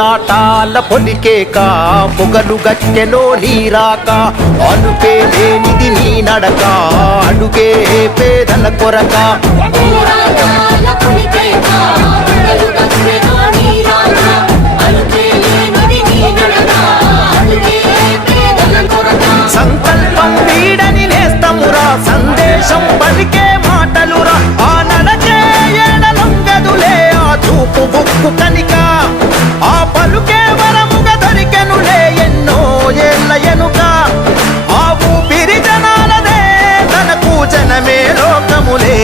పోరాటాల పొలికేక పొగలు గట్టెలో నీరాక అనుపే లేనిది నీ నడక అడుగే పేదల కొరక సంకల్పం వీడని నేస్తమురా సందేశం పలికే మాటలురా ఆ నడకే ఎడలొంగదులే ఆ చూపు బుక్కు కనిక ఆ పలుకే వరముగా దొరికెనులే ఎన్నో ఏళ్ళ ఎనుక ఆ ఊపిరి జనాలదే తనకు జనమే లోకములే